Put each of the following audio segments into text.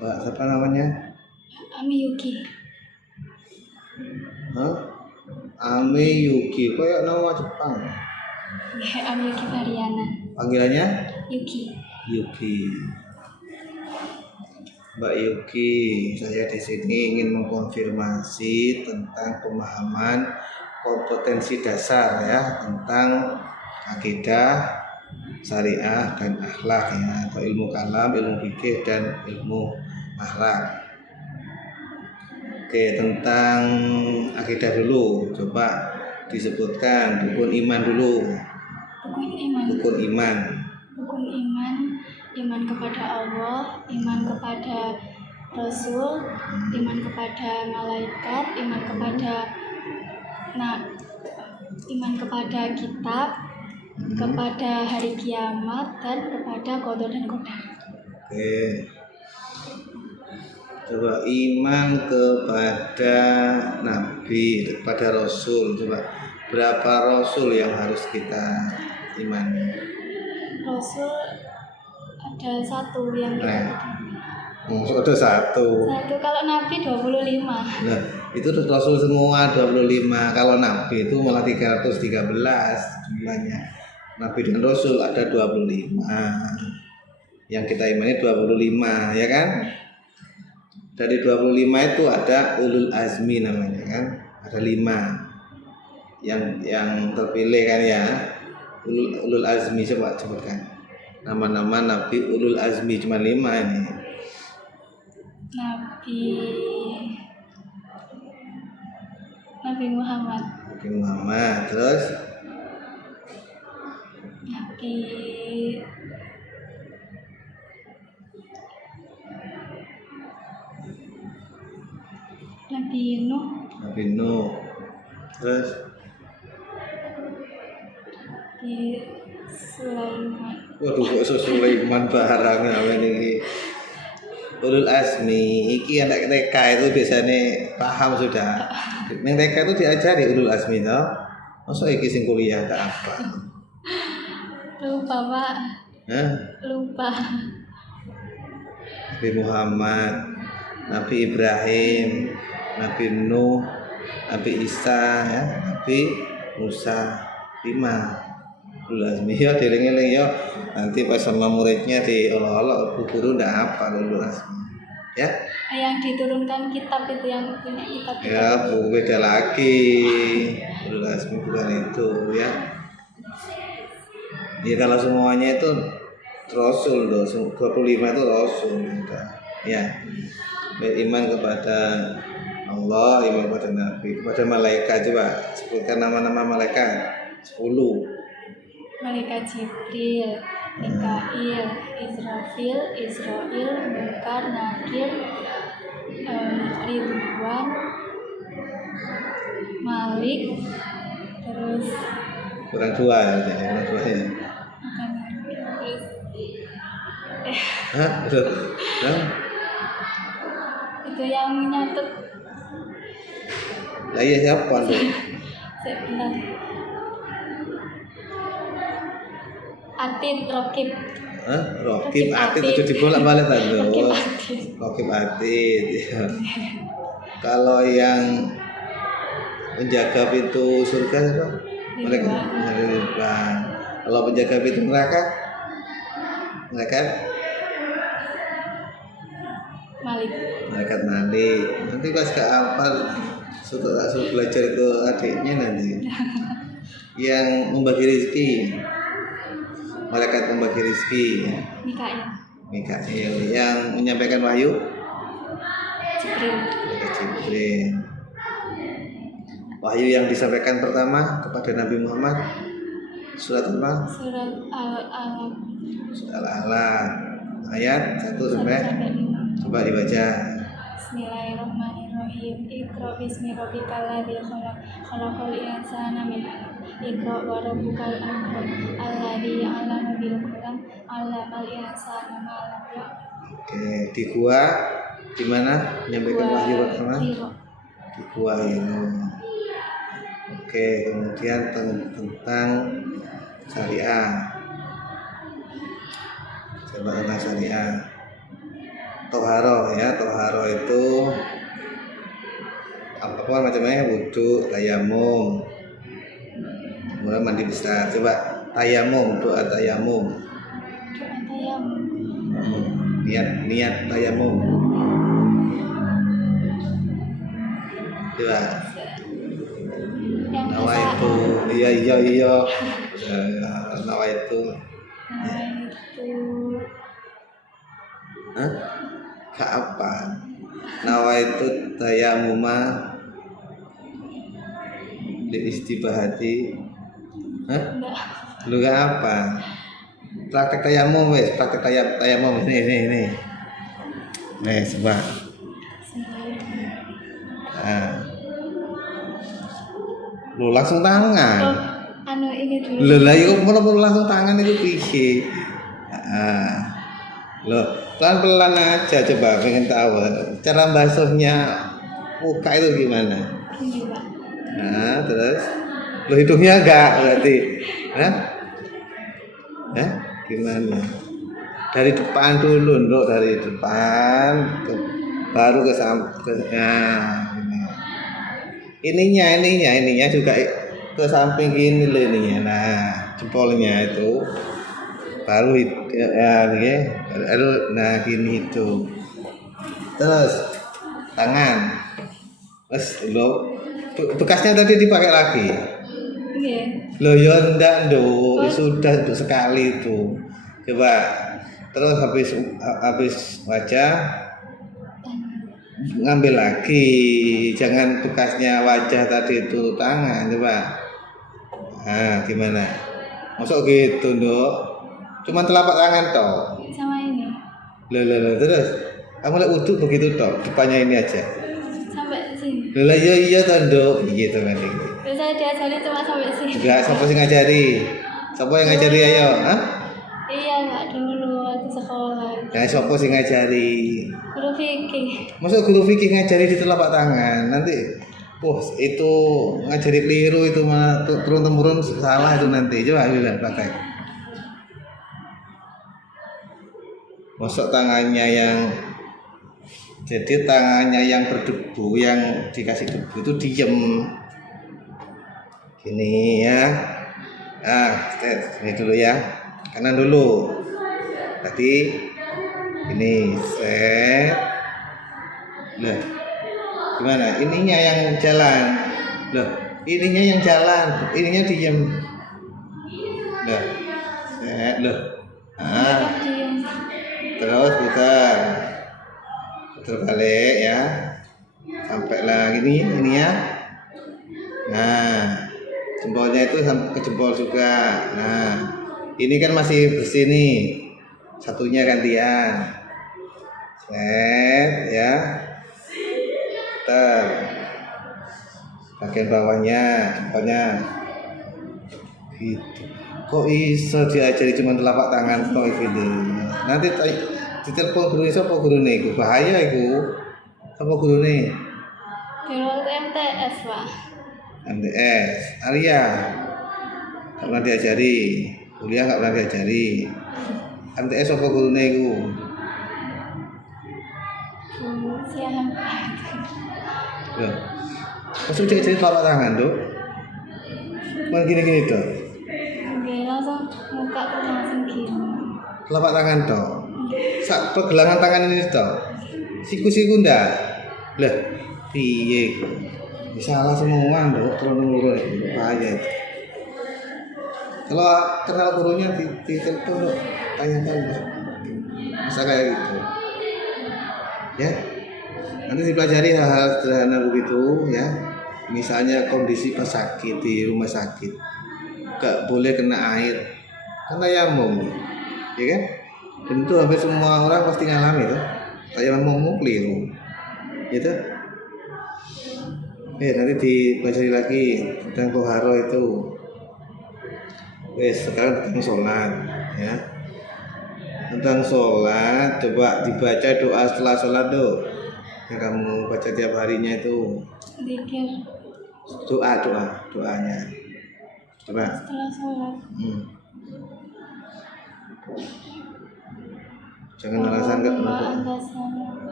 Mbak siapa namanya? Ami Yuki. Hah? Ame Yuki, kayak nama Jepang. Ami Yuki Variana. Panggilannya? Yuki. Yuki. Mbak Yuki, saya di sini ingin mengkonfirmasi tentang pemahaman kompetensi dasar ya tentang akidah, syariah dan akhlak ya, atau ilmu kalam, ilmu fikih dan ilmu akhlak. Oke, tentang akidah dulu, coba disebutkan rukun iman dulu. Rukun iman. Rukun iman. Rukun iman, iman kepada Allah, iman kepada Rasul, iman kepada malaikat, iman kepada kitab, kepada hari kiamat, dan kepada qada dan qadar. Oke. Coba iman kepada nabi, kepada rasul. Coba berapa rasul yang harus kita imani? Rasul ada satu yang kita Ada satu. Satu, kalau nabi 25. Nah, itu rasul semua 25. Kalau nabi itu malah 313 jumlahnya. Nabi dan rasul ada 25. Yang kita imani 25, ya kan? Dari 25 itu ada ulul azmi namanya kan? Ada 5 yang terpilih kan ya. Ulul azmi, coba sebutkan nama-nama nabi ulul azmi, cuma 5 ini. Nabi Muhammad. Nabi Muhammad, terus Nabi Nuh. Nabi Nuh, terus Nabi Sulaiman. waduh, kok Sulaiman barang ini. Ulul azmi, iki anak TK itu biasanya paham sudah. Neng TK itu diajari ulul azmi toh. Masa iki sing kuliah tak apa? Lupa, Pak. Lupa. Nabi Muhammad, Nabi Ibrahim, Nabi Nuh, Nabi Isa, ya, Nabi Musa, 5. Ulul azmi ya dieling-eling ya. Nanti pas sama muridnya diolok-olok guru ndak apa ulul azmi. Ya. Yang diturunkan kitab itu, yang punya kitab. Ya, beda lagi. Ulul azmi bukan itu ya. Ya kalau semuanya itu rasul loh, 25 itu rasul ya. Beriman kepada Allah, iman kepada nabi, kepada malaikat. Coba sebutkan nama-nama malaikat 10. Malaikat Jibril, Mikail, Israfil, Israil, Munkar, Nakir, Ridwan, Malik, terus Kurang 2 ya, kurang 2 ya. Hah? Betul. Itu yang nyatet. Lah iya siapa tuh? Sebentar. Atid, Rokib. Rokib Atid itu dibolak-balik tadi. Rokib Atid. Ya. Kalau yang menjaga pintu surga apa? Mereka. Kalau penjaga pintu neraka? Malaikat Malik. Nanti pas ke apa? Sudah belajar ke adiknya nanti. Yang membagi rezeki. Malaikat pembagi rezeki. Mikail. Yang menyampaikan wahyu. Jibril. Wahyu yang disampaikan pertama kepada Nabi Muhammad surat apa? Surat Al-Alaq. Surat Al-Alaq ayat 1 sampai 5. Coba dibaca. Bismillahirrahmanirrahim. Iqra bismi rabbikal ladzi khalaq, khalaqal insana min 'alaq. Iqra wa rabbukal akram, alladzi 'allama bil qalam, 'allamal insana ma lam ya'lam. Oke, di gua di mana menyampaikan wahyu pertama? Di gua ini. Oke, kemudian tentang syariah. Coba tentang syariah. toharo ya. Toharo itu apa macamnya, wudhu, tayamum, kemudian mandi besar. Coba tayamum, doa tayamum. Doa tayamum. Niat tayamum. Coba. Yang Nawa biasa. itu, iya. Nawa itu. Nah, itu Hah? Apa? Nawa itu tayamuma li istibahati. Hah? enggak. Lu gak apa? Praktek tayamum wes, praktek tayamum ini. Nih, coba. Nah. Lu langsung tangan. Oh, anu ini dulu. Lu lah yuk perlu langsung tangan itu piye? Loh, pelan-pelan aja coba pengen tahu cara basuhnya muka itu gimana. Gini, Pak. Nah, terus lo hidungnya enggak berarti. Hah? Gimana? Dari depan dulu, Nduk, dari depan baru ke samping. Nah, ininya juga ke samping gini loh ininya. Nah, jempolnya itu baru nah gini itu. Terus tangan. Terus lo bekasnya tadi dipakai lagi. Iya. Loh ya enggak, Nduk. Sudah untuk sekali itu. Coba. Terus habis wajah ngambil lagi. Jangan bekasnya wajah tadi itu tangan, coba. Nah, gimana? Masuk gitu, Nduk. Cuma telapak tangan toh. Sama ini. Loh, terus kamu lihat wudhu begitu toh, depannya ini aja. Sampai sini. Loh iya toh, Nduk, begitu kan ini. Terus saya diajari cuma sampai sini. Enggak, siapa sih ngajari? Siapa yang ngajari ayo? Hah? Iya, Pak, dulu waktu sekolah. Ya, siapa sih ngajari? Guru fikih. Masuk guru fikih ngajari di telapak tangan. Nanti itu ngajari keliru itu mah turun temurun salah itu nanti. Coba bilang pakai. Masuk tangannya yang berdebu, yang dikasih debu itu diem. Gini ya. Ini dulu ya. Kanan dulu. Tadi ini set. Loh, gimana? Ininya yang jalan. Loh, ininya yang jalan, ininya diem. Loh, set. Loh. Terus putar balik ya. Sampai lagi ini ya. Nah, jempolnya itu sampai ke jempol juga. Nah, ini kan masih bersih nih. Satunya gantian. Set ya. Putar. Bagian bawahnya, jempolnya. Gitu. Kok iso diajari cuma telapak tangan toh gitu. Nanti ditelepon guru sapa gurune iku? Bahaya iku. Sapa gurune? Guru MTS, Pak. MTS. Arya. Enggak pernah diajari. Kuliah enggak pernah diajari. MTS sapa gurune iku? Siang. Loh. Masuk diajari telapak tangan, Dok. Cuman gini-gini toh. Oke, langsung muka tuh langsung gini. Telapak tangan toh. Sak pergelangan tangan ini toh. Siku-siku ndak. Lah, piye? Salah semua, Dok. Turun-turun bahaya itu. Kalau kenal gurunya di telepon, Dok, tanyakan bisa kayak gitu. Ya. Nanti dipelajari hal-hal sederhana begitu ya. Misalnya kondisi pas sakit di rumah sakit. Gak boleh kena air. Karena tayamum. Ya kan? Tentu hampir semua orang pasti ngalami tuh. Tayamum keliru. Gitu. Nanti dipelajari lagi tentang toharo itu. Sekarang tentang sholat ya. Tentang sholat, coba dibaca doa setelah sholat tuh. Yang kamu baca tiap harinya itu. Zikir. Doanya. Coba. Setelah sholat. Jangan alasan enggak.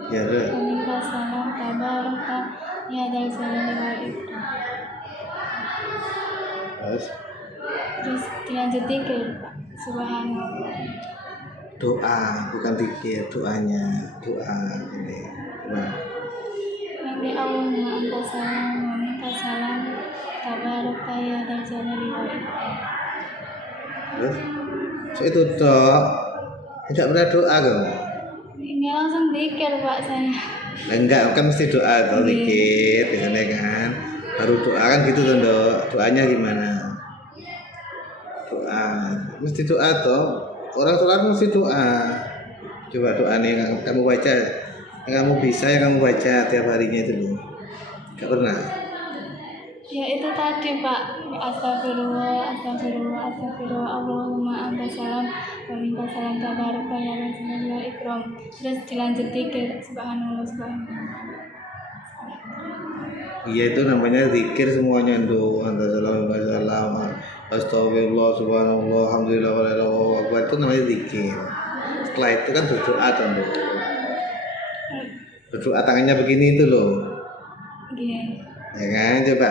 Ya terus. Waminka salam tabaraka ya dal jalali wal ikram. Terus Terus dilanjut zikir Pak. Subhanallah. doa, bukan pikir, doanya, doa ini. Coba. Nabi Allahumma anta salam wa minka salam tabaraka ya dal jalali wal ikram. Terus so, itu doa tidak pernah doa kamu. Ini langsung zikir Pak saya. Nah, enggak kan mesti doa atau dikit biasanya kan. Baru doa kan gitu tuh dok. Doanya gimana? Doa mesti doa toh. Orang sholat mesti doa. Coba doa nih yang kamu baca, yang kamu bisa yang kamu baca tiap harinya itu loh. Enggak pernah. Ya itu tadi Pak. Astagfirullah, astagfirullah, astagfirullah. Allahumma anta salam wa minka salam tabaraka ya dal jalali wal ikram. Terus dilanjut zikir. Subhanallah, subhanallah. Iya itu namanya zikir semuanya do. Salam, astagfirullah, subhanallah, alhamdulillah, wallahu akbar itu namanya zikir. Setelah itu kan berdoa kan do. Berdoa tangannya begini itu loh. Iya. Ya kan coba.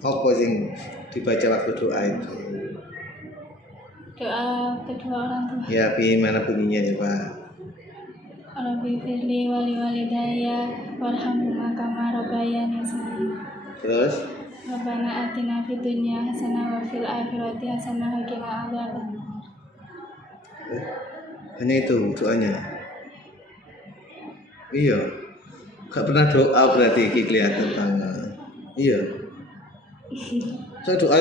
Apa sing dibaca waktu doa itu? Doa kedua orang tua. Ya gimana bunyinya coba. Rabbi firli wali walidayya warhamhuma kama rabbayani shaghira. Terus Rabbana atina fid dunya hasanah wa fil akhirati hasanah wa qina adzabannar. hanya itu doanya. Iya. Gak pernah doa berarti iki kelihatan tangan. Iya. Saya doa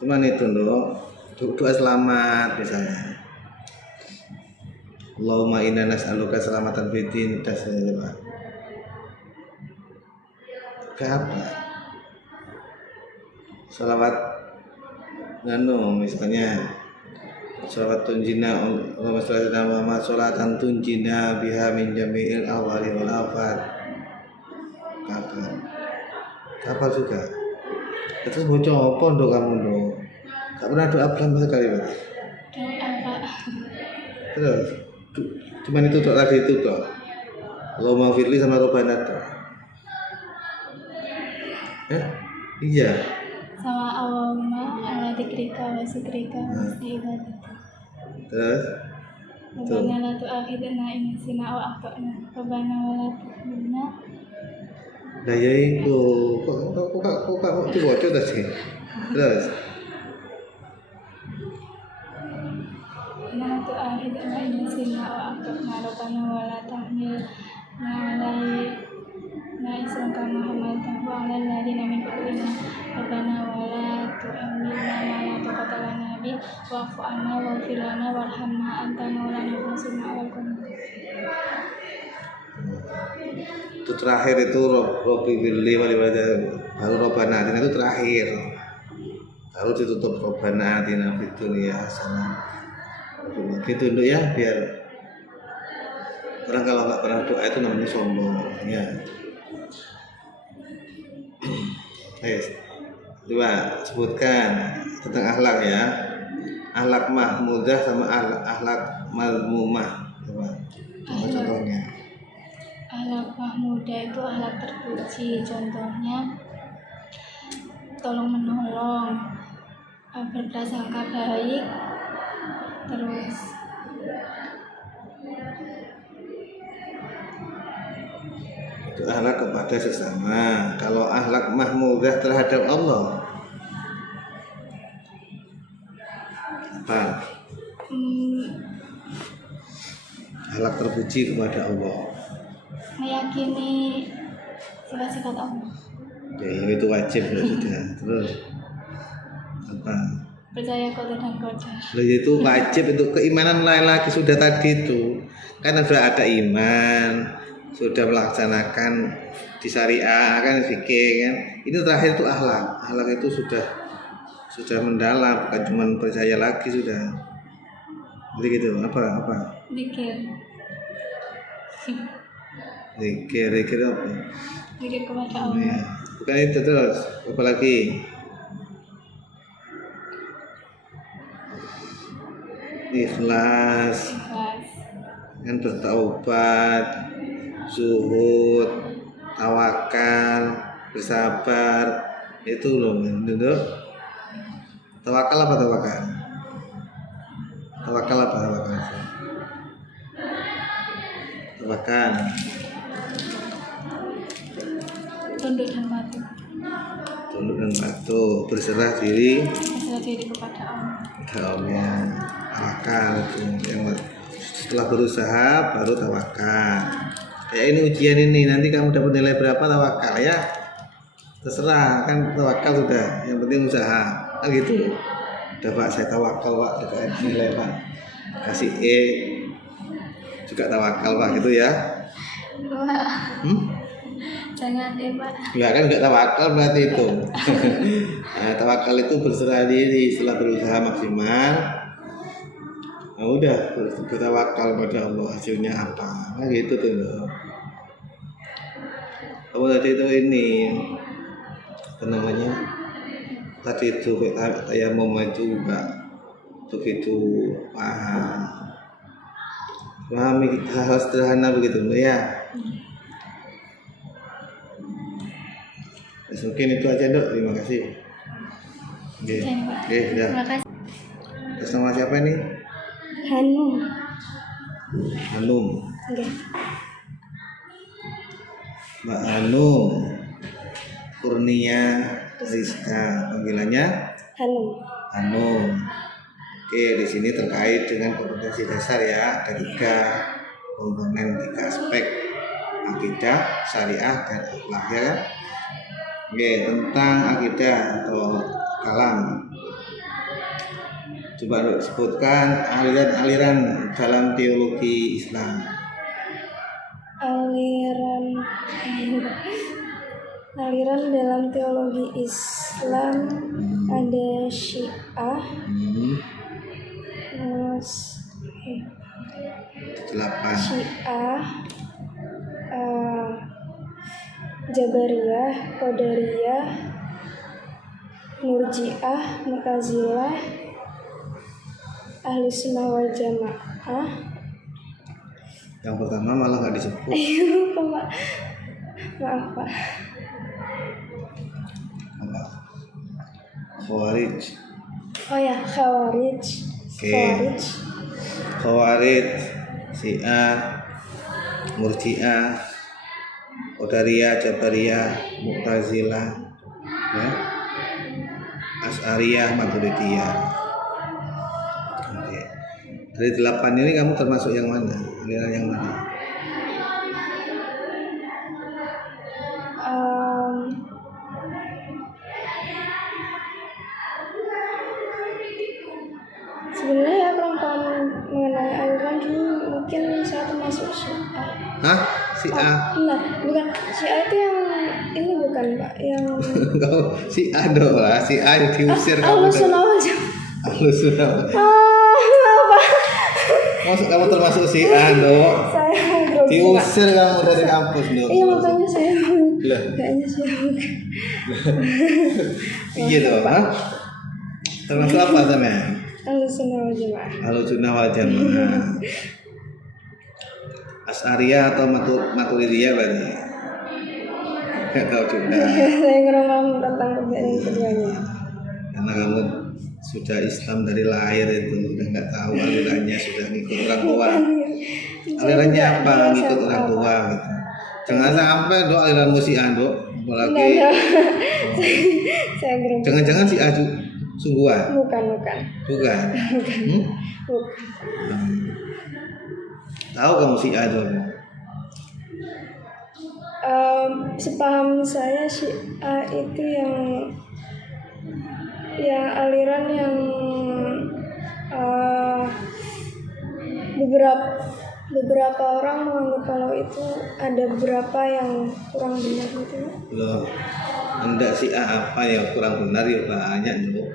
cuma itu loh. Doa selamat misalnya. Allahumma inna nas'aluka selamatan fitin tasnya coba. Ke apa? Salawat nganu misalnya salawat tunjina Allahumma sholli ala Muhammad sholatan tunjina biha min jami'il awali wal afat. Kapal juga. Terus mau coba pondok kamu dong. Gak pernah doa sama sekali Pak. Doa Pak. Terus cuman itu doa tadi itu doa. Allahumma firli sama Rabbana doa. Iya. Sama Allahumma ala dzikrika wa syukrika wa husni ibadatika. Terus Rabbana la tu'akhidna in nasina aw akhtana. Rabbana wa la tu'akhidna. nah ya itu kok kamu dibaca tadi. Terus La tu'akhidna in nasina aw akhtana. Rabbana wa la tahmilna alaina isran kama hamaltahu 'alal ladzina min qablina. Rabbana wa la tuhammilna ma la taqata lana bih wa'fu 'anna waghfir lana warhamna anta maulana fansurna 'alal qawmil itu terakhir itu Robbi Firli wali baru Robbana Atina itu terakhir. Lalu ditutup Robbana Atina fid dunya hasanah. Gitu dulu ya biar orang kalau nggak pernah doa itu namanya sombong ya. Coba sebutkan tentang akhlak ya. Akhlak mahmudah sama akhlak mazmumah. Coba contohnya. Akhlak mahmudah itu akhlak terpuji. Contohnya tolong menolong, berprasangka baik, terus Itu akhlak kepada sesama. Kalau akhlak mahmudah terhadap Allah apa? Akhlak terpuji kepada Allah. Meyakini sifat-sifat Allah. Ya itu wajib ya sudah. Terus apa? Percaya qadar dan qadar. Itu wajib itu keimanan lain lagi sudah tadi itu. Kan sudah ada iman, sudah melaksanakan di syariah kan fikih kan. Ini terakhir itu akhlak. Akhlak itu sudah mendalam, bukan cuma percaya lagi sudah. Jadi gitu apa? Zikir. Zikir apa? Zikir kepada Ya. Allah. Bukan itu terus, apa lagi? Ikhlas, Ikhlas. kan bertaubat, zuhud, tawakal, bersabar, itu loh itu. Tawakal apa tawakal? Tawakal apa tawakal? Tawakal. Tunduk dan patuh. Tunduk dan patuh, berserah diri Berserah diri kepada Allah. Allah. Tawakal itu yang setelah berusaha baru tawakal. Kayak ini ujian ini, nanti kamu dapat nilai berapa tawakal ya? Terserah, kan tawakal sudah, yang penting usaha. Kan gitu. Udah Pak, saya tawakal Pak, dekat nilai Pak. Kasih E juga tawakal Pak, gitu ya. Pak, jangan Pak. Ya kan nggak tawakal berarti itu. Nah, tawakal itu berserah diri setelah berusaha maksimal. Nah, udah bertawakal pada Allah, hasilnya apa? Nah, gitu tuh loh. Kamu tadi itu ini apa namanya? Tadi itu tayamum itu enggak begitu pahami hal sederhana begitu ya. Mungkin itu aja Dok, terima kasih. Oke, oke, sudah. Terima kasih. Atas nama siapa nih? Hanum. Hanum. Oke. Mbak Hanum Kurnia Rizka, panggilannya Hanum. Hanum. Oke, di sini terkait dengan kompetensi dasar ya, ada 3 komponen, 3 aspek: akidah, syariah, dan akhlak ya kan? Oke, tentang akidah atau kalam. Coba Dok sebutkan aliran-aliran dalam teologi Islam. Aliran dalam teologi Islam ada Syiah, terus 8. Syiah, Jabariyah, Qadariyah, Murji'ah, Mu'tazilah, Ahli Sunnah wal Jamaah. Yang pertama malah nggak disebut. Lupa Pak. Maaf Pak. Apa? Khawarij. Oh ya, Khawarij. Oke. Khawarij, Syiah, Murji'ah, Qadariyah, Jabariyah, Mu'tazilah, ya. Asy'ariyah, Maturidiyah. Oke. Dari 8 ini kamu termasuk yang mana? Aliran yang mana? Sebenarnya ya kurang paham mengenai aliran, cuma mungkin saya termasuk Syiah. Hah? Syiah? Enggak, bukan Syiah itu yang ini bukan Pak, yang Kau Syiah dong lah, Syiah diusir kamu. Ahlus Sunnah wal Jamaah. Ahlus Sunnah. Apa? Maksud kamu termasuk Syiah dong? Saya grogi Pak. Diusir kamu dari kampus dong. Iya makanya saya Lah. kayaknya saya bukan. Iya dong, ha? Termasuk apa sama? Ahlus Sunnah wal Jamaah. Ahlus Sunnah wal Jamaah. Asy'ariyah atau Maturidiyah berarti? Gak tahu juga. Saya kurang paham tentang perbedaan keduanya. Karena kamu sudah Islam dari lahir itu udah nggak tahu alirannya, sudah ngikut orang tua. Alirannya apa? Ngikut orang tua gitu. Jangan sampai Dok aliranmu Syiah Dok, apalagi. Saya grogi. Jangan-jangan Syiah sungguhan? Bukan. Bukan. Bukan. Tahu kamu Syiah Dok? Sepaham saya Syiah itu yang aliran yang beberapa orang menganggap kalau itu ada beberapa yang kurang benar gitu. Loh, hendak Syiah apa yang kurang benar ya banyak Dok.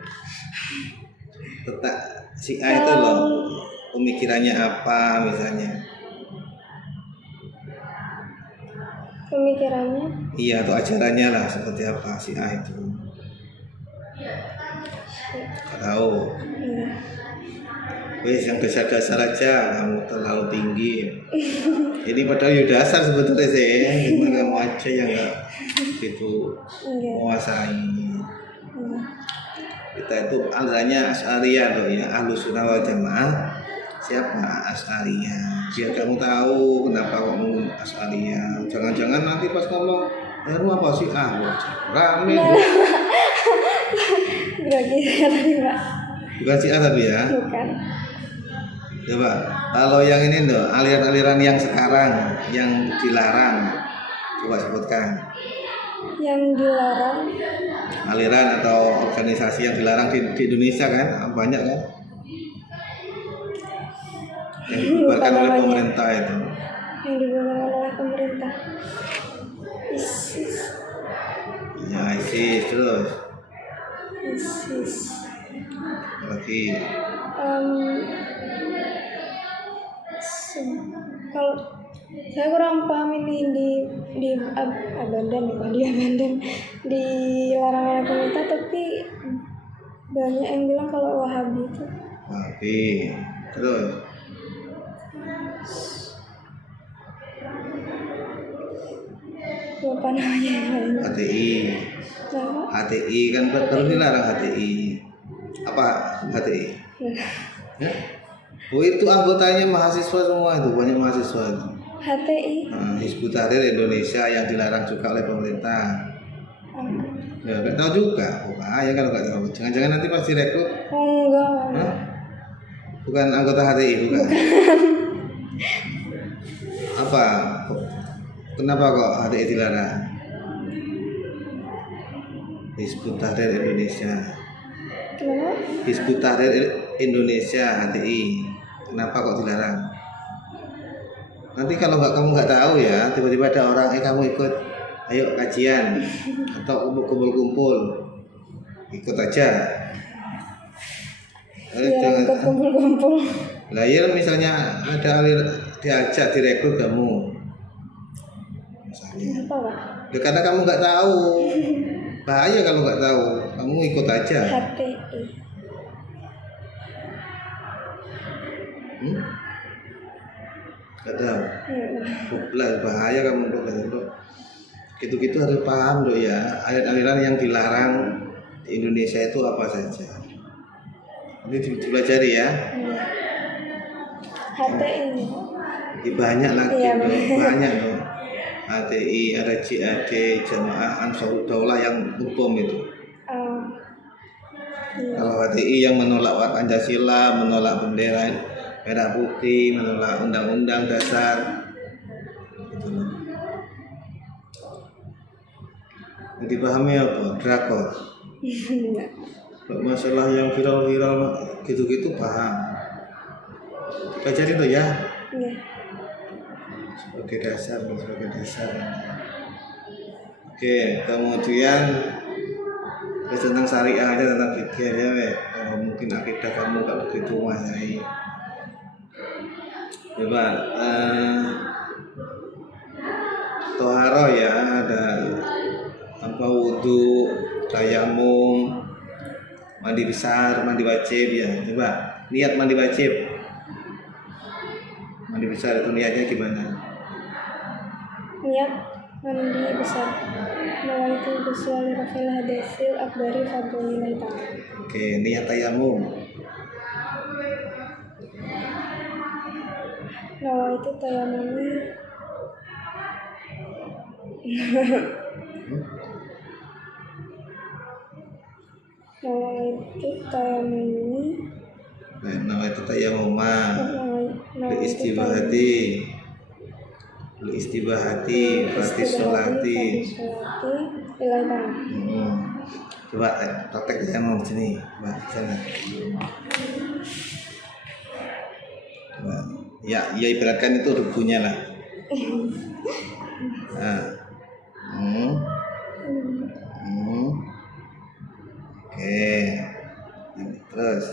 Tetap Syiah itu loh, pemikirannya apa misalnya? Pemikirannya? Iya, atau ajarannya lah seperti apa Syiah itu? Gak tahu. Wes yang dasar-dasar aja, kamu terlalu tinggi. Ini padahal ya dasar sebetulnya sih, cuma kamu aja yang nggak gitu menguasai. Kita itu alirannya Asy'ariyah loh ya, Ahlus Sunnah wal Jamaah. Siapa Asy'ariyah? Biar kamu tahu kenapa kok ngomong Asy'ariyah. Jangan-jangan nanti pas ngomong baru apa sih rame. Tadi Pak. Bukan si tapi ya. Bukan. Coba, kalau yang ini loh, aliran-aliran yang sekarang yang dilarang, coba sebutkan. Yang dilarang Aliran atau organisasi yang dilarang di Indonesia kan, banyak kan? Yang dibubarkan oleh pemerintah itu. Yang dibubarkan oleh pemerintah. ISIS. Ya ISIS terus. ISIS. Lagi. Kalau saya kurang paham ini di Abandan dilarang oleh pemerintah, tapi banyak yang bilang kalau Wahabi itu. Wahabi terus. Lupa namanya. HTI. HTI kan baru dilarang HTI. Apa HTI? Ya? Oh itu anggotanya mahasiswa semua itu, banyak mahasiswa itu. HTI. Hizbut Tahrir Indonesia yang dilarang juga oleh pemerintah. Ya nggak tahu juga, ya kalau nggak tahu. Jangan-jangan nanti pasti rekrut. Oh enggak. Hah? Bukan anggota HTI bukan. Apa? Kenapa kok HTI dilarang? Hizbut Tahrir Indonesia. Kenapa? Hizbut Tahrir Indonesia HTI. Kenapa kok dilarang? Nanti kalau kamu nggak tahu ya, tiba-tiba ada orang, kamu ikut, ayo kajian atau kumpul-kumpul, ikut aja. Ya, ikut kumpul-kumpul. Lah ya misalnya ada diajak direkrut kamu, misalnya. Kenapa Pak? Ya, karena kamu nggak tahu, bahaya kalau nggak tahu, kamu ikut aja. HTI. Gak tahu. Goblok, bahaya kamu dok. Gitu-gitu harus paham dok ya. Aliran-aliran yang dilarang di Indonesia itu apa saja. Ini dipelajari ya. HTI. Banyak lagi Iya, dok. Banyak dok. HTI, ada JAD, Jamaah Ansarud Daulah yang hukum itu. Kalau HTI yang menolak Pancasila, menolak bendera merah putih, menolak undang-undang dasar gitu. Jadi pahami apa? Drakor. Masalah yang viral-viral gitu-gitu paham. Pelajari itu ya. Iya. Sebagai dasar. Oke, kemudian tentang syariah aja, tentang fikih ya, mungkin akidah kamu gak begitu menguasai. Coba toharo ya, ada apa wudu, tayamum, mandi besar, mandi wajib ya. Coba niat mandi wajib, mandi besar itu niatnya gimana? Niat mandi besar. Nawaitu ghusla rafil hadasil akbari fadlillahi ta'ala. Oke, niat tayamum. Nawaitu tayamumi. Nawaitu tayamumi. Nawaitu tayamuma. Istibahati pasti sholati. Coba praktek tayamum sini, coba sana. Coba. Ya ibaratkan itu rubuhnya lah. Nah. Oke. Terus.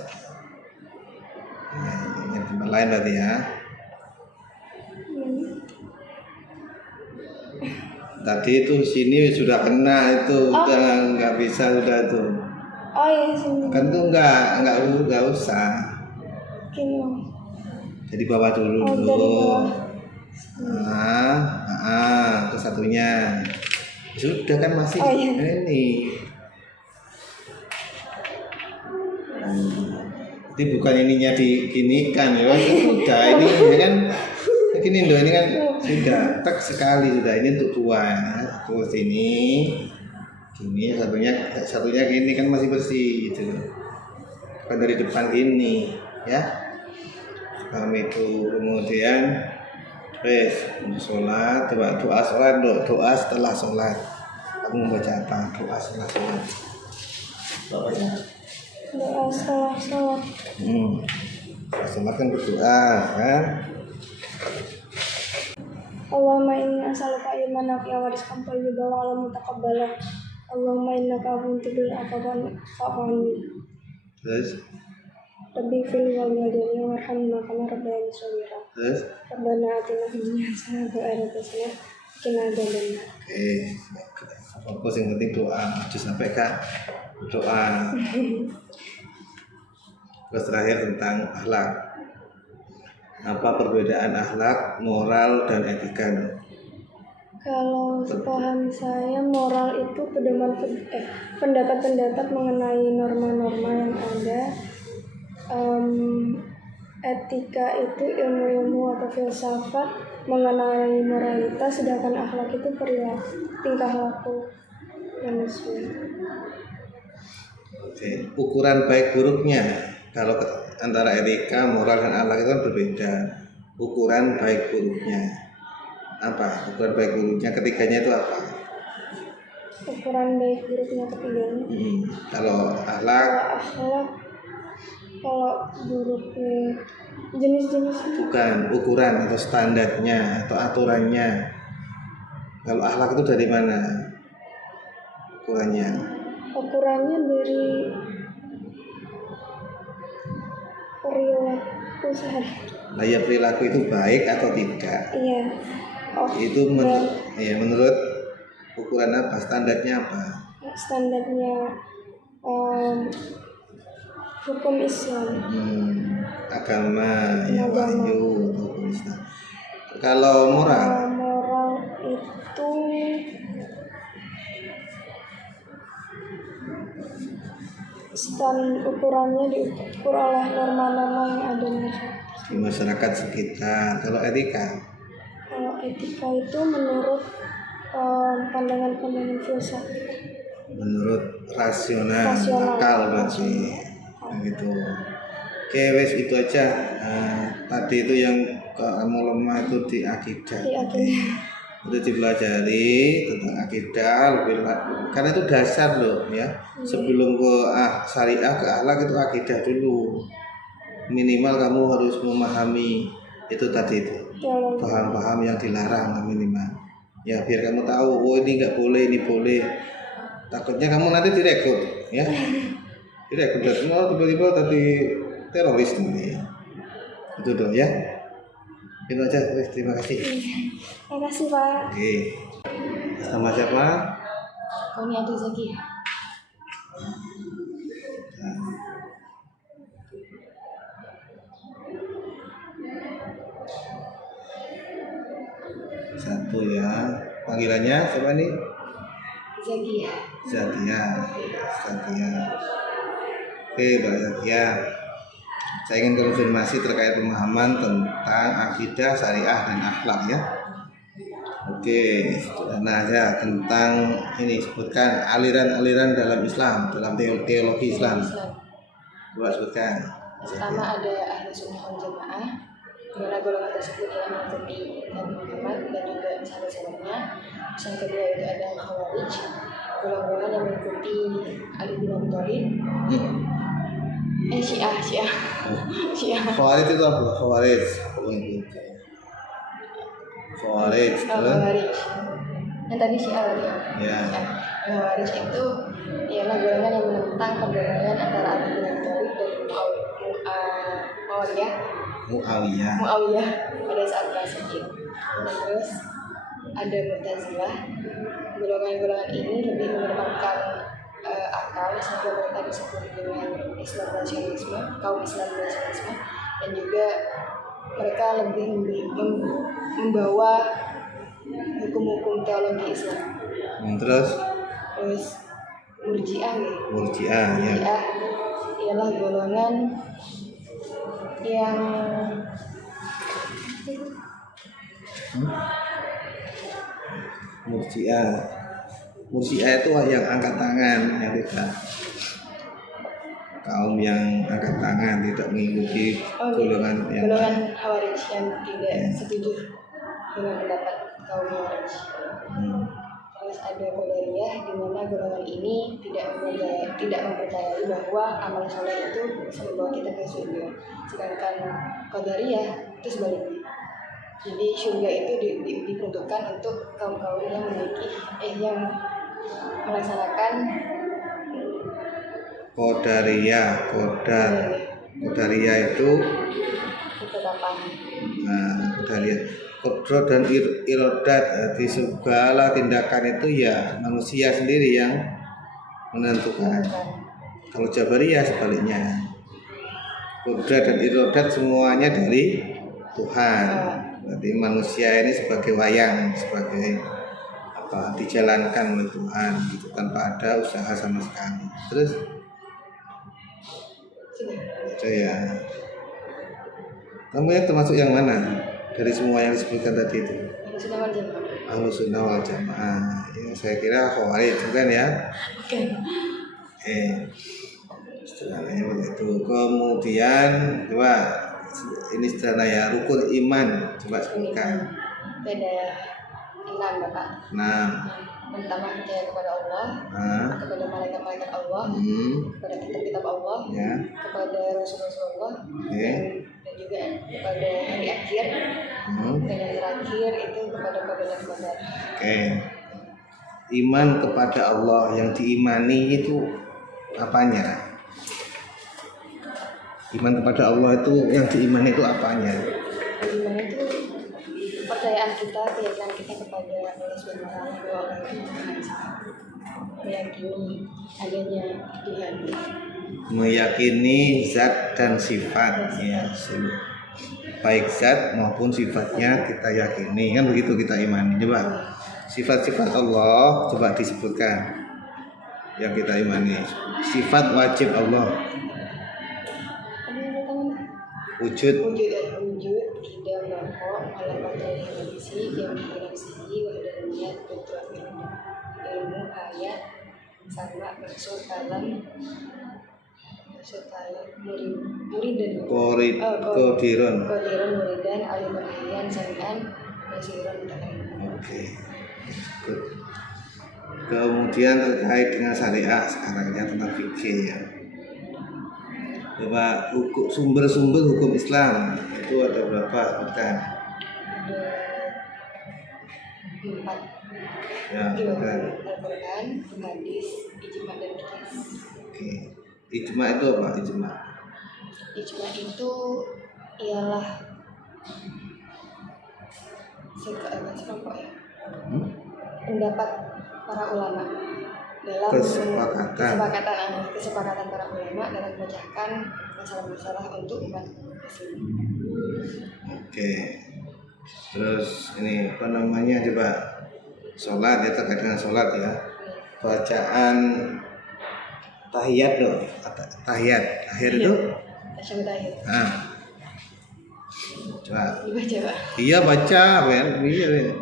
Nah, ini tempat lain berarti ya. Tadi itu sini sudah kena itu, udah nggak bisa udah tuh. Oh iya sini. Kan tuh nggak usah. Gini. Jadi bawah dulu Oh, dari bawah. Terus satunya sudah kan masih Oh, iya. ini. Jadi bukan ininya diginikan ya, sudah ini ya kan. Gini ini kan sudah tak sekali sudah ini untuk dua. Terus ini satunya gini kan masih bersih gitu. Bukan dari depan gini ya. Kami itu kemudian sholat, doa sholat, doa setelah sholat. Kamu membaca apa? Doa setelah sholat. Doa setelah sholat. Setelah sholat kan berdoa kan. Allahumma inni as'aluka ilman nafi'an wa rizqan thayyiban wa 'amalan mutaqabbalan. Allahumma innaka 'afuwwun tuhibbul 'afwa fa'fu 'anni. Terus Rabbi fil walidayni warhamhuma kama rabbayani shaghira. Terus Rabbana atina fid dunya hasanah wa fil akhirati hasanah wa qina adzabannar. Fokus yang penting doa, maju sampai ke doa. Terus terakhir tentang akhlak. Apa perbedaan akhlak, moral, dan etika? Kalau sepaham saya, moral itu pendapat-pendapat mengenai norma-norma yang ada. Etika itu ilmu-ilmu atau filsafat mengenai moralitas, sedangkan akhlak itu perilaku, tingkah laku manusia. Oke. Ukuran baik buruknya kalau antara etika, moral, dan akhlak itu kan berbeda. Ukuran baik buruknya apa? Ukuran baik buruknya ketiganya itu apa? Ukuran baik buruknya ketiganya. Kalau akhlak, kalau buruknya jenis-jenis bukan ukuran atau standarnya atau aturannya. Kalau akhlak itu dari mana ukurannya? Ukurannya dari perilaku sehari. Ya perilaku itu baik atau tidak? Iya. Itu menurut ukuran apa? Standarnya apa? Standarnya hukum Islam. Agama, ya wahyu, hukum Islam. Kalau moral? Moral itu ukurannya diukur oleh norma-norma yang ada di masyarakat sekitar. Kalau etika? Kalau etika itu menurut pandangan-pandangan filsafat. Menurut rasional. Akal berarti. Gitu. Oke, wes itu aja. Tadi itu yang kamu lemah itu di akidah. Itu dipelajari tentang akidah karena itu dasar loh ya. Sebelum ke syariah ke akhlak itu akidah dulu. Minimal kamu harus memahami itu tadi itu. Paham-paham yang dilarang minimal. Ya biar kamu tahu, oh ini nggak boleh, ini boleh. Takutnya kamu nanti direkrut ya. Direkrut semua tiba-tiba tadi teroris nanti. Itu dong ya. Itu aja, terima kasih. Terima kasih Pak. Oke. Sama siapa? Kami ada Zaki. Satu ya. Panggilannya siapa nih? Zakia. Zakia. Oke, Mbak Zakia. Saya ingin konfirmasi terkait pemahaman tentang akidah, syariah, dan akhlak ya. Oke, sederhana aja tentang ini sebutkan aliran-aliran dalam Islam, dalam teologi Islam. Coba sebutkan. Pertama ada Ahlu Sunnah wal Jamaah, dimana golongan tersebut telah mengikuti Nabi Muhammad dan juga sahabat-sahabatnya. Yang kedua itu ada Khawarij, golongan yang mengikuti Ali bin Abi Thalib. Syiah. Khawarij itu apa? Khawarij. Yang tadi Syiah lagi. Ya. Khawarij itu ialah golongan yang menentang perdamaian antara Ali bin Abi Thalib dan Muawiyah pada saat perang Siffin. Terus ada Mu'tazilah. Golongan-golongan ini lebih mengedepankan akal sehingga mereka disebut dengan kaum Islam nasionalisme, dan juga mereka lebih membawa hukum-hukum teologi Islam. Terus Murji'ah ya. Murji'ah ya. Murji'ah ialah golongan yang Murji'ah itu yang angkat tangan, yang tidak kaum yang angkat tangan tidak mengikuti golongan yang Khawarij yang tidak setuju dengan pendapat kaum Khawarij. Terus ada Qadariyah, di mana golongan ini tidak mempercayai bahwa amal soleh itu bisa membawa kita ke surga. Sedangkan Qadariyah itu sebaliknya. Jadi surga itu diperuntukkan untuk kaum-kaum yang yang melaksanakan Qadariyah itu ketetapan. Qadariyah Qadar dan irodat di segala tindakan itu ya manusia sendiri yang menentukan. Kalau Jabariyah sebaliknya, Qadar dan irodat semuanya dari Tuhan. Berarti manusia ini sebagai wayang, sebagai dijalankan oleh Tuhan gitu, tanpa ada usaha sama sekali. Terus ya, kamu yang termasuk yang mana dari semua yang disebutkan tadi itu? Ahlussunnah wal Jamaah. Ya, saya kira Khawarij kan ya. Istilahnya begitu. Kemudian coba ini sederhana ya, rukun iman coba sebutkan. Ada 6 Bapak. 6. Pertama percaya kepada Allah, kepada malaikat-malaikat Allah, kepada kitab-kitab Allah, kepada Rasul-Rasulullah, dan juga kepada hari akhir, dan yang terakhir itu kepada qadar. Iman kepada Allah, yang diimani itu apanya? Iman kepada Allah itu yang diimani itu apanya? Iman itu kepercayaan kita, keyakinan kita kepada Allah Subhanahu wa taala, bahwa Allah itu Maha Esa, meyakini adanya Tuhan, meyakini zat dan sifat ya, baik zat maupun sifatnya kita yakini, kan begitu kita imani. Coba sifat-sifat Allah coba disebutkan yang kita imani. Sifat wajib Allah, wujud tidak merokok, malam materi kondisi yang berfungsi wadaniyat betul ilmu ayat sama maksud kalam murid dan kodiron muridan aliman alian samian basiran takan. Kemudian terkait dengan syariah sekarang ya, tentang fikih ya. Coba sumber-sumber hukum Islam itu ada berapa? Sebutkan. Ada 4. Ya, Al-Quran, hadis, ijma dan qiyas. Ijma itu apa? Ijma itu ialah pendapat para ulama dalam kesepakatan para ulama dalam memecahkan masalah-masalah untuk umat Muslim. Terus ini apa namanya, coba sholat ya, terkait dengan sholat ya, bacaan tahiyat loh, tahiyat itu coba dibaca Pak. Iya baca kan, iya.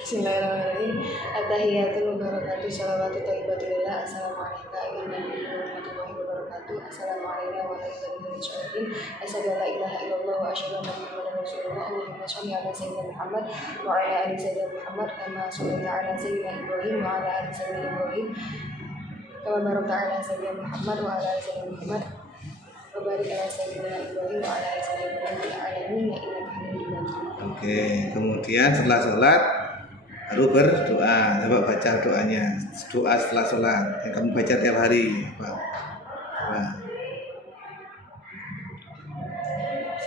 Bismillahirrahmanirrahim. At-tahiyatul mubarakatuh shalawatu thayyibatulillah. Assalamualaikum warahmatullahi wabarakatuh. Assalamualaikum warahmatullahi wabarakatuh. Asyhadu an la ilaha illallah wa asyhadu anna Muhammadar Rasulullah. Allahumma shalli ala sayyidina Muhammad wa ala ali sayyidina Muhammad kama shallaita ala sayyidina Ibrahim wa ala ali sayyidina Ibrahim kama barakta ala sayyidina Muhammad wa ala ali sayyidina Muhammad wa barik ala sayyidina Ibrahim wa ala ali sayyidina Ibrahim fil alamin innaka Hamidum Majid. Kemudian setelah sholat baru berdoa. Coba baca doanya, doa setelah sholat yang kamu baca tiap hari.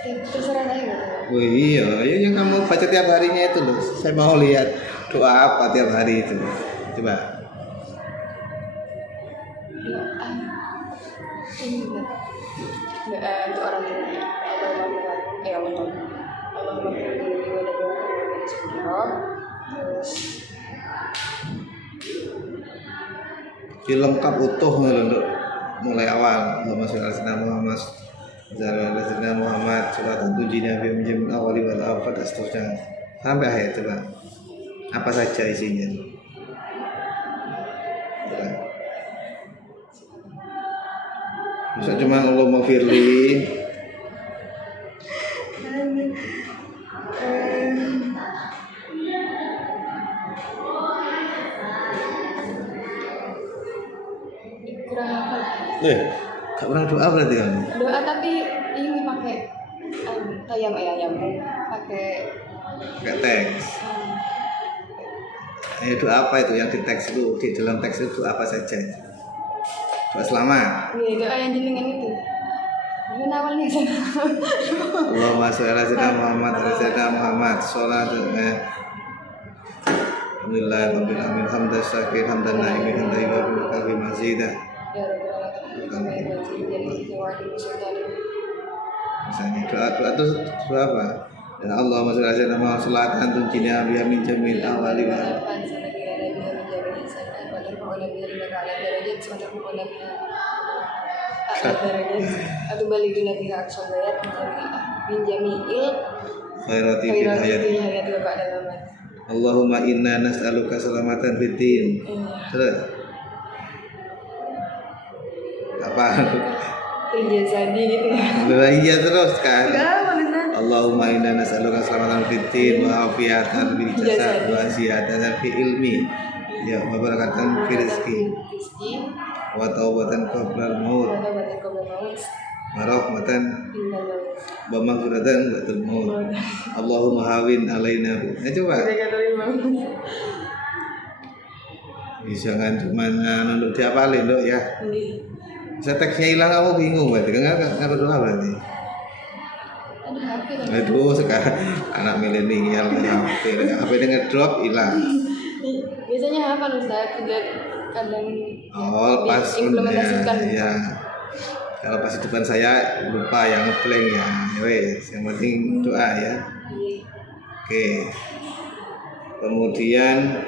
Terserah saya gitu. Oh iya, yang kamu baca tiap harinya itu loh. Saya mau lihat doa apa tiap hari itu. Coba. Doa untuk orang tua, atau Allah. Allahumma firli wa dabbirna terus lengkap utuh untuk mulai awal. Allahumma sholli ala sayyidina Muhammad Zalala sayyidina Muhammad surat tunji nabi menjamin awali wal akhir dan seterusnya sampai akhir. Coba apa saja isinya? Coba. Masa cuma Allahumma firli. kurang hafal. Gak pernah doa berarti kamu? Doa tapi ini pakai tayam pakai teks. Doa apa itu yang di teks itu, di dalam teks itu apa saja? Doa selamat. Iya, doa yang jenengan itu. Gimana awalnya sana? Allahumma sholli ala sayyidina Muhammad wa sayyidina Muhammad sholawatullah. Alhamdulillah rabbil alamin hamdan syakir hamdan na'imin hamdan ibadah kafi mazidah. Ya Rabbal alamin. Misalnya doa itu doa apa? Ya Allahumma sholli ala sayyidina Muhammad sholatan tunjina biha min jamil awali wa atau balik lagi hak sobayat min jami'il khairati fil khairati hayat. hayat wa ba'da mamat. Allahumma inna nas'aluka salamatan fid din. Terus apa? Fil jadi gitu ya. Lah iya terus kan. Enggak, mana? Allahumma inna nas'aluka salamatan fid din wa afiatan bil jasad wa ziyadatan fi ilmi. Ya, wa barakatan fi rizqi wa taubatan qabla al-maut wa rahmatan wa maghfiratan ba'dal maut. Allahumma hawin alaina. Coba. Bisa kan cuma untuk diapalin dok ya. Saya teksnya hilang kamu bingung berarti kan nggak berdoa berarti. Aduh sekarang anak milenial HP dengan drop hilang. Biasanya apa Ustaz? Kadang Pas implementasikan. Ya. Kalau pas di depan saya lupa yang ngeblank ya. Wes, yang penting doa ya. Oke. Kemudian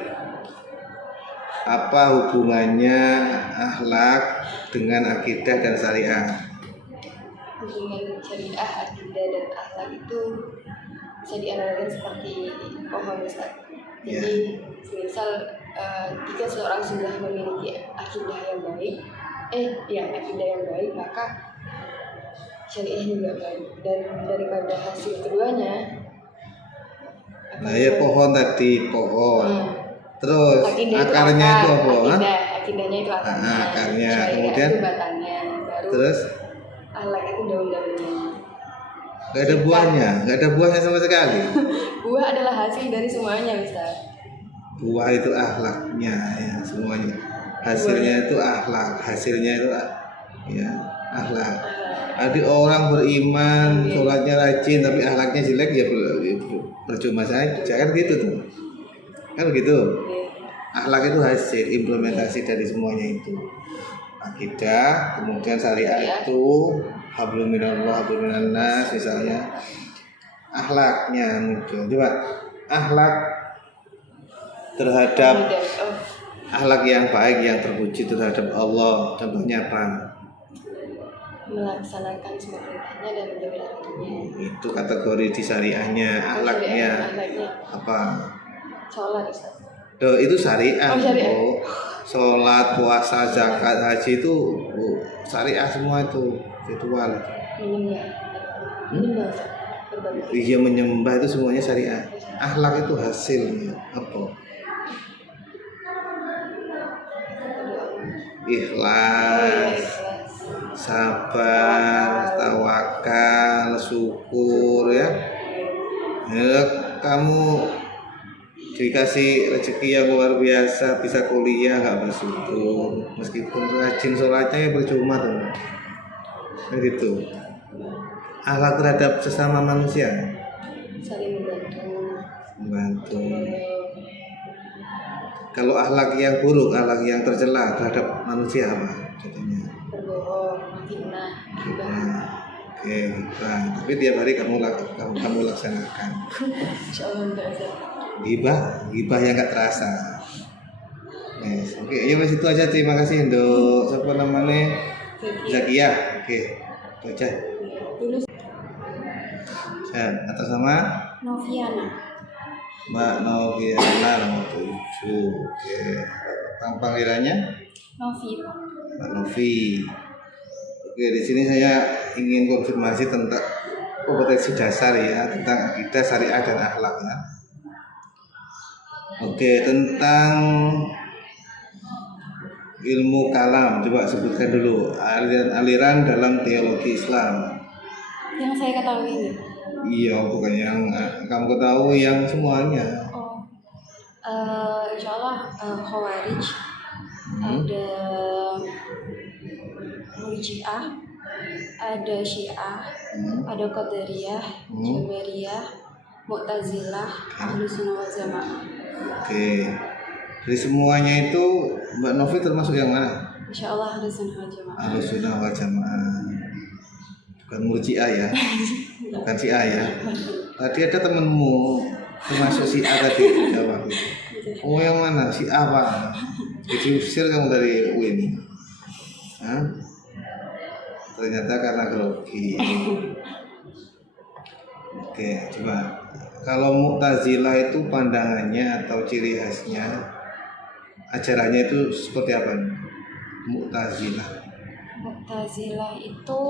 apa hubungannya akhlak dengan akidah dan syariah? Hubungan syariah, akidah dan akhlak itu bisa dianalogikan seperti pohon Ustaz. Jadi misal jika seorang sudah memiliki akidah yang baik, akidah yang baik, maka syariah juga baik. Dan daripada hasil keduanya, pohon tadi pohon. Terus akarnya itu apa? Akidahnya itu akarnya. Akarnya. Kemudian itu batangnya. Baru terus akhlak itu daun-daunnya. Gak ada buahnya sama sekali. Buah adalah hasil dari semuanya, Ustaz. Buah itu akhlaknya ya semuanya. Hasilnya itu akhlak, ya akhlak. Ada orang beriman, sholatnya rajin tapi akhlaknya jelek ya percuma saja kan gitu tuh. Kan begitu. Akhlak itu hasil implementasi dari semuanya itu. Akidah, kemudian syariah itu hablum minallah, hablum minannas misalnya. Akhlaknya muncul. Coba akhlak terhadap akhlak yang baik yang terpuji terhadap Allah. Contohnya apa? Melaksanakan semua perintahnya dan menjaga larangannya. Itu kategori di syariahnya. Akhlaknya apa? Sholat Ustaz. Itu syariah. Syariah. Sholat, puasa, zakat, haji itu syariah semua itu ritual. Menyembah. Iya menyembah itu semuanya syariah. Akhlak itu hasilnya apa? Ikhlas, sabar, tawakal, syukur ya. Kamu dikasih rezeki yang luar biasa, bisa kuliah nggak bersyukur, meskipun rajin sholatnya ya percuma tuh. Begitu. Akhlak terhadap sesama manusia. Saling Membantu. Kalau akhlak yang buruk, akhlak yang tercela terhadap manusia apa? Contohnya. berbohong, fitnah, gibah. Oke, gibah. Tapi tiap hari kamu laksanakan. Insyaallah enggak ada. Gibah yang nggak terasa. Yes. Oke, ya mas itu aja. Terima kasih untuk siapa namanya Zakia. Oke, itu aja. Dulu Atas nama Noviana. Mbak Noviana nomor 7. Oke, panggilannya Novi. Mbak Novi. Oke, di sini saya ingin konfirmasi tentang kompetensi dasar ya, tentang akidah, syariah dan akhlak ya. Oke, tentang ilmu kalam, coba sebutkan dulu aliran dalam teologi Islam. Yang saya ketahui ini. Iya, bukan yang kamu ketahui, yang semuanya. oh insyaallah Khawarij, ada Murji'ah, ada Syiah, ada Qadariyah, Jabariyah, Mu'tazilah, Ahlus Sunnah wal Jamaah. Oke. Dari semuanya itu Mbak Novi termasuk yang mana? Insyaallah Ahlus Sunnah wal Jamaah. Ahlus Sunnah wal Jamaah. Bukan Murji'ah ya. Bukan Syiah ya. Tadi ada temenmu termasuk Syiah tadi jawab. Oh yang mana? Syiah apa? Diusir kamu dari UIN. Hah? Ternyata karena grogi. Oke, coba. Kalau Mu'tazilah itu pandangannya atau ciri khasnya, ajarannya itu seperti apa? Mu'tazilah. Mu'tazilah itu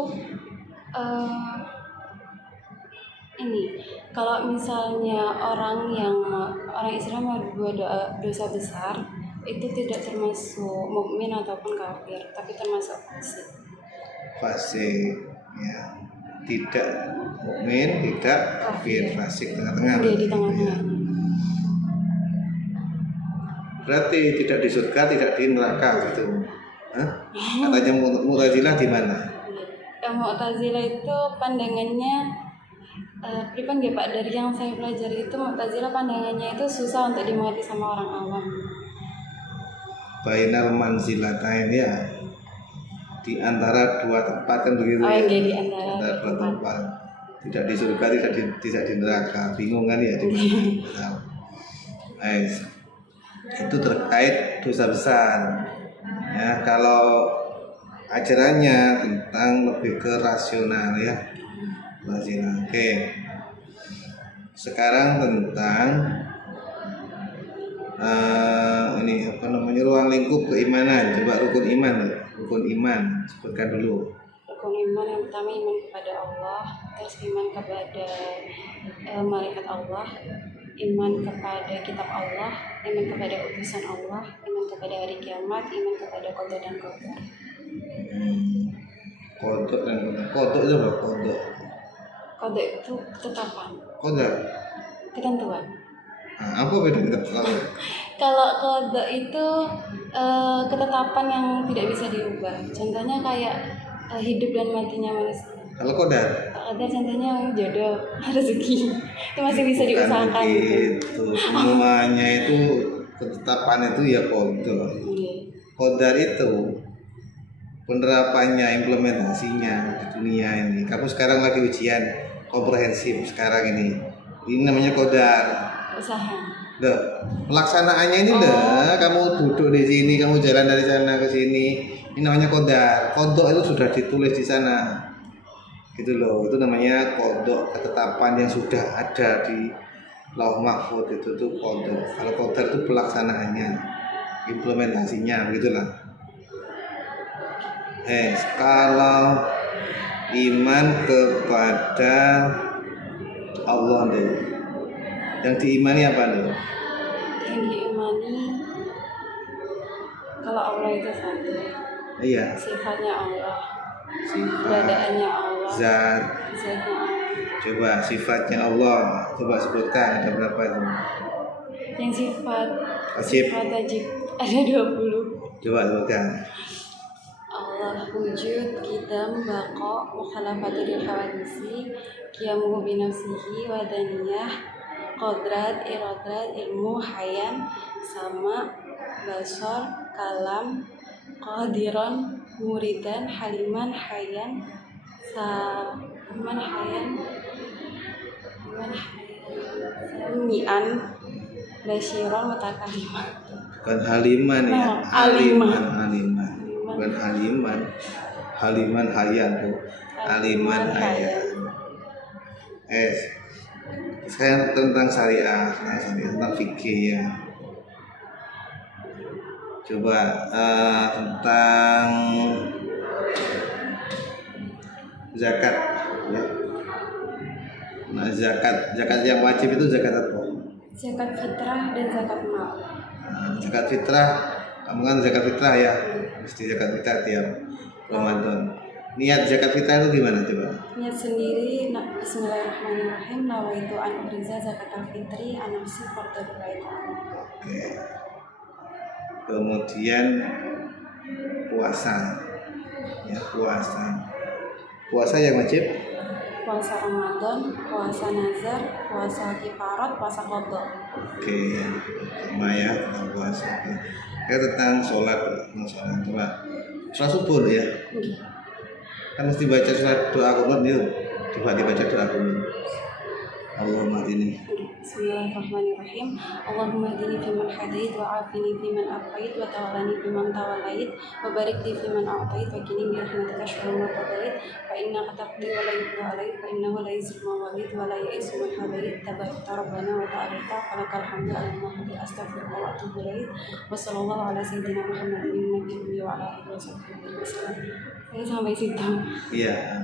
ini, kalau misalnya orang Islam mau berbuat dosa besar itu tidak termasuk mukmin ataupun kafir, tapi termasuk fasik. Fasik ya, tidak mukmin, tidak kafir, fasik tengah-tengah. Dia di tengah-tengah. Berarti tidak di surga, tidak di neraka gitu. Hah? Katanya Mu'tazilah di mana? Yang Mu'tazilah itu pandangannya pripun ya Pak, dari yang saya pelajari itu Mu'tazilah pandangannya itu susah untuk dimengerti sama orang awam. Bainal manzilatain ya, di antara dua tempat kan begitu ya. Di antara dua tempat. Tidak di surga, tidak di neraka. Bingung kan ya di mana? Nice. Itu terkait dosa besar. Ya, kalau ajarannya tentang lebih ke rasional ya. Rasional. Oke. Sekarang tentang ini apa namanya, ruang lingkup keimanan. Coba rukun iman sebutkan dulu. Rukun iman yang pertama iman kepada Allah, terus iman kepada malaikat Allah, iman kepada kitab Allah, iman kepada utusan Allah, iman kepada hari kiamat, iman kepada qada dan qadar. Kodok dan kodok itu apa? Qada itu ketetapan, Kodok. ketentuan. Nah, apa bedanya kodok? Kalau qada itu ketetapan yang tidak bisa diubah. Contohnya kayak hidup dan matinya manusia. Kalau kodar? Qadar contohnya jodoh, rezeki. Itu masih bisa diusahakan gitu. Semuanya itu ketetapan itu ya kodok. Kodar itu penerapannya, implementasinya di dunia ini. Kamu sekarang lagi ujian komprehensif sekarang ini. Ini namanya kodar. Usaha. Loh, pelaksanaannya ini kamu duduk di sini, kamu jalan dari sana ke sini. Ini namanya kodar. Kodok itu sudah ditulis di sana. Gitu loh. Itu namanya kodok, ketetapan yang sudah ada di Lauh Mahfuz itu tuh kodok. Kalau kodar itu pelaksanaannya, implementasinya, begitulah. Kalau iman kepada Allah deh, yang diimani apa deh? Yang diimani kalau Allah itu satu. Iya. Sifatnya Allah. Sifat. Keberadaannya Allah. Zatnya Allah. Coba sifatnya Allah, coba sebutkan ada berapa itu? Yang sifat Wajib. Sifat wajib ada 20. Coba sebutkan. Allah wujud, qidam, baqa, mukhalafatul hawadisi, qiyamuhu binafsihi, wadaniyah, qadrat, iradrat, ilmu, hayan, sama, basar, kalam, qadiran, muridan, haliman, hayan, Iman hayan samian basyiron mutakalliman. Bukan haliman ya, Oh, aliman. Bukan haliman hayan tuh, aliman hayan. Sekarang tentang syariah, tentang fikih ya. Coba tentang zakat ya. Nah, zakat yang wajib itu zakat apa? Zakat fitrah dan zakat mal. Zakat fitrah, kamu kan zakat fitrah ya, mesti zakat fitrah tiap Ramadan. Niat zakat fitrah itu gimana coba? Niat sendiri, Bismillahirrahmanirrahim. Nawaitu an uriza zakat al-fitri an nafsi fardhu kifayah. Oke. Kemudian puasa, ya puasa yang wajib. Puasa Ramadan, puasa nazar, puasa kifarat, puasa qadha. Oke, sama ya tentang puasa. Tentang sholat coba. Sholat subuh ya. Kan mesti baca surat doa qunut yuk. Coba dibaca doa qunut. Allahumma hdini. Bismillahirrahmanirrahim. Allahumma hdini fiman hadait wa afini fiman afait wa tawallani fiman tawallait wa barik li fiman a'tait wa qini bi rahmatika syarra ma qadait fa innaka taqdi wa la yuqda alaik fa innahu la yuzillu man walit wa la ya'izzu man hadait tabarakta rabbana wa ta'ala falakal hamdu ala ma qad astaghfiruka wa atubu ilaik wa sallallahu ala sayyidina Muhammadin nabiyyi wa ala alihi wasallam. Saya sampai situ. Iya.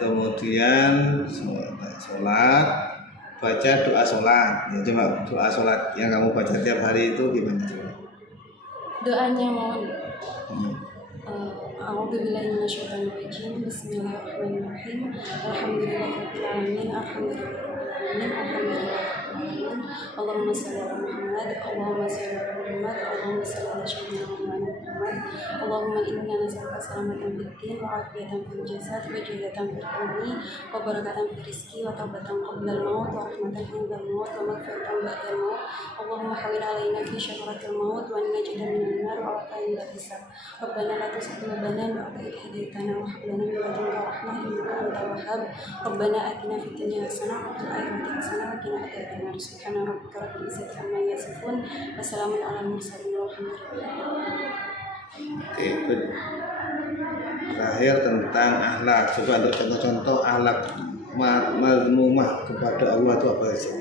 Kemudian sholat, baca doa sholat. Ya, coba doa sholat yang kamu baca tiap hari itu gimana coba? Doanya mohon. A'udzubillahi minasyaitonir rajim. Bismillahirrahmanirrahim. Alhamdulillahirabbil alamin. Allahumma shalli ala Muhammad. Allahumma shalli ala Muhammad. Allahumma shalli ala sayyidina Muhammad. Allahumma inna nas'aluka salamatan fid din wa afiyatan fil jasad wa jannatan fil qalbi wa barakatan fil rizqi wa taubatan qabla al-maut wa rahmatan 'inda al-maut wa maghfiratan ba'da al-maut. Allahumma hawwin 'alaina fi syakaratil maut wa najina minan nar wa qina hisab. Rabbana la tuzigh qulubana ba'da idh hadaytana wa hab lana min ladunka rahmah innaka antal wahhab. Rabbana atina fid dunya hasanah wa fil akhirati hasanah wa qina adzabannar. Subhana rabbika rabbil izzati amma yasifun wa salamun alal mursalin walhamdulillahi. Oke, terakhir tentang akhlak. Coba untuk contoh-contoh akhlak mazmumah kepada Allah itu apa saja?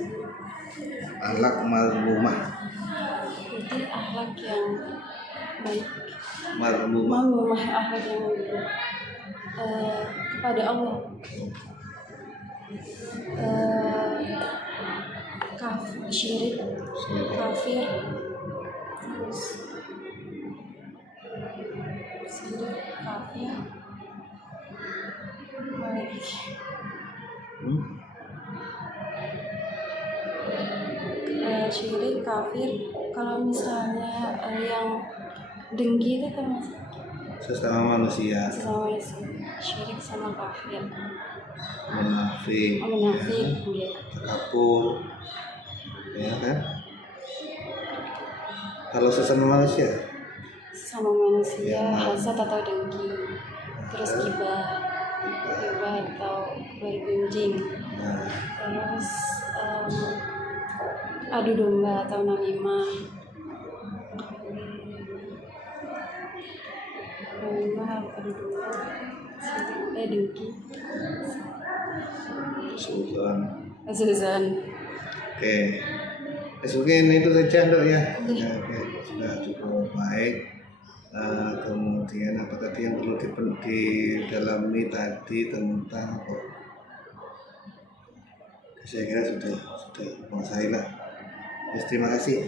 Akhlak mazmumah. Jadi akhlak yang baik. Mazmumah. Akhlak yang baik kepada Allah. Syirik, kafir, terus syirik, kafir, syirik, kafir. Kalau misalnya yang dengki itu termasuk Sesama manusia. Syirik sama kafir. Munafik. Ya. Takabur. Ya kan? Kalau sesama manusia ya, hasad atau dengki, terus gibah atau bergunjing, terus adu domba atau namimah, adu domba, dengki, Suzan. Oke. Mungkin itu saja dok ya. Oke, sudah cukup baik. Kemudian apa tadi yang perlu didalami tadi tentang apa? Saya kira sudah menguasai lah. Terima kasih.